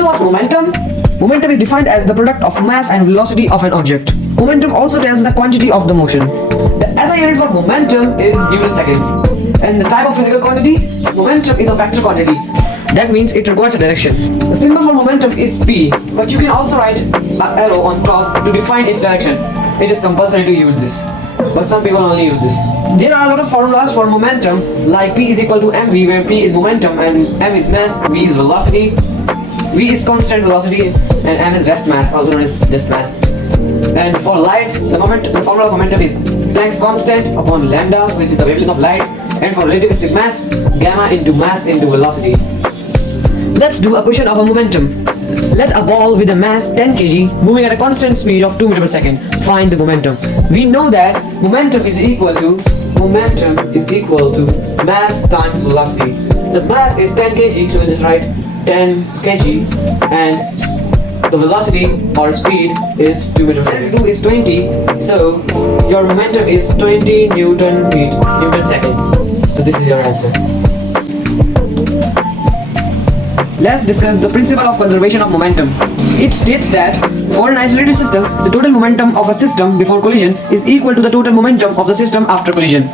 know what's momentum? Momentum is defined as the product of mass and velocity of an object. Momentum also tells the quantity of the motion. The SI unit for momentum is Newton seconds. And the type of physical quantity? Momentum is a vector quantity. That means it requires a direction. The symbol for momentum is P, but you can also write an arrow on top to define its direction. It is compulsory to use this, but some people only use this. There are a lot of formulas for momentum, like P is equal to mv, where P is momentum and m is mass, v is velocity, v is constant velocity, and m is rest mass, also known as rest mass. And for light, the formula of momentum is Planck's constant upon lambda, which is the wavelength of light, and for relativistic mass, gamma into mass into velocity. Let's do a question of a momentum. Let a ball with a mass 10 kg moving at a constant speed of 2 meters per second. Find the momentum. We know that momentum is equal to mass times velocity. The mass is 10 kg, so we'll just write 10 kg, and the velocity or speed is 2 meters per second. 2 is 20, so your momentum is 20 Newton seconds. So this is your answer. Let's discuss the principle of conservation of momentum. It states that for an isolated system, the total momentum of a system before collision is equal to the total momentum of the system after collision.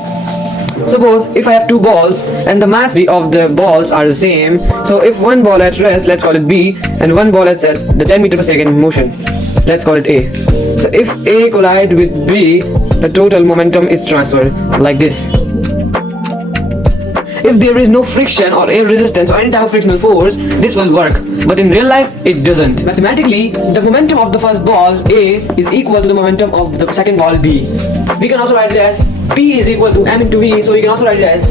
Suppose if I have two balls and the mass of the balls are the same, so if one ball at rest, let's call it B, and one ball at the 10 meters per second motion, let's call it A. So if A collide with B, the total momentum is transferred like this. If there is no friction or air resistance or any type of frictional force, this will work. But in real life, it doesn't. Mathematically, the momentum of the first ball, A, is equal to the momentum of the second ball, B. We can also write it as P is equal to m into V, so we can also write it as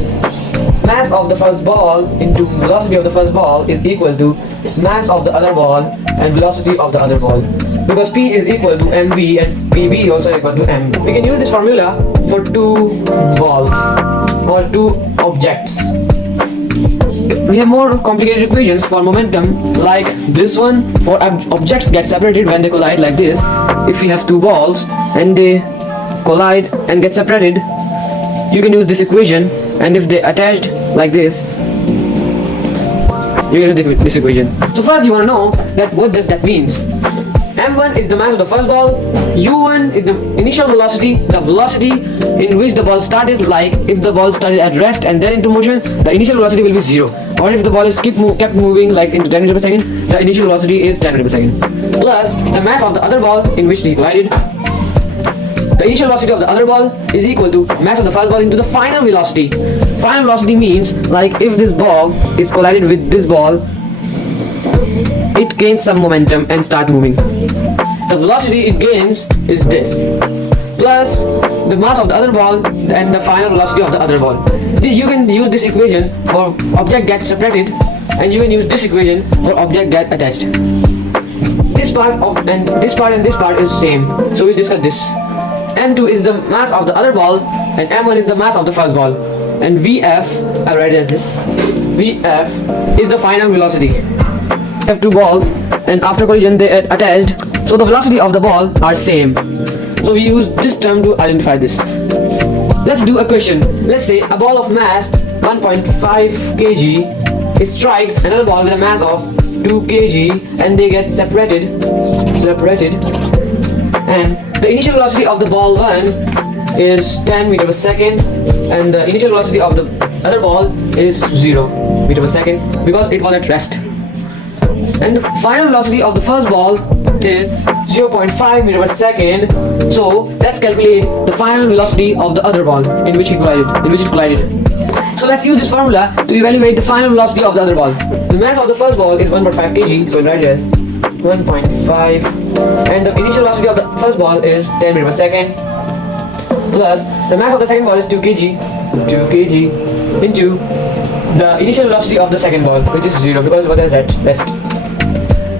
mass of the first ball into velocity of the first ball is equal to mass of the other ball and velocity of the other ball. Because P is equal to mv and PB is also equal to m. We can use this formula for two balls or two objects. We have more complicated equations for momentum, like this one. For objects get separated when they collide like this. If we have two balls and they collide and get separated, you can use this equation, and if they attached like this, you can use this equation. So first you want to know that what does that means. m1 is the mass of the first ball, u1 is the initial velocity, the velocity in which the ball started. Like if the ball started at rest and then into motion, the initial velocity will be 0. Or if the ball is kept moving like into 10 meters per second, the initial velocity is 10 meters per second. Plus the mass of the other ball in which they collided. The initial velocity of the other ball is equal to mass of the first ball into the final velocity. Final velocity means, like if this ball is collided with this ball, it gains some momentum and start moving. The velocity it gains is this, plus the mass of the other ball and the final velocity of the other ball. You can use this equation for object get separated, and you can use this equation for object get attached. This part and this part is same, so we discuss this. m2 is the mass of the other ball and m1 is the mass of the first ball, and Vf, I write it as this, Vf is the final velocity. We have two balls and after collision they are attached, so the velocity of the ball are same, so we use this term to identify this. Let's do a question. Let's say a ball of mass 1.5 kg, it strikes another ball with a mass of 2 kg and they get separated, and the initial velocity of the ball 1 is 10 meters per second and the initial velocity of the other ball is 0 meters per second because it was at rest. And the final velocity of the first ball is 0.5 meters per second. So let's calculate the final velocity of the other ball in which it collided. So let's use this formula to evaluate the final velocity of the other ball. The mass of the first ball is 1.5 kg, so we'll write it as 1.5, and the initial velocity of the first ball is 10 meters per second, plus the mass of the second ball is 2 kg into the initial velocity of the second ball, which is 0 because it was at rest.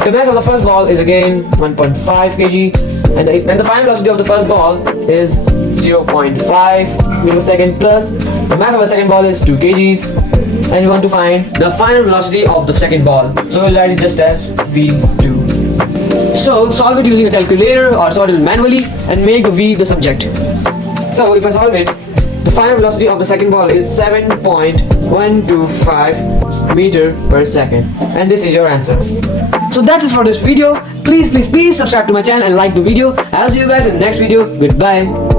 The mass of the first ball is again 1.5 kg, and the final velocity of the first ball is 0.5 meters per second, plus the mass of the second ball is 2 kgs, and we want to find the final velocity of the second ball, so we'll write it just as v2. So solve it using a calculator or solve it manually and make v the subject. So if I solve it, the final velocity of the second ball is 7.125 meter per second. And this is your answer. So that's it for this video. Please subscribe to my channel and like the video. I'll see you guys in the next video. Goodbye.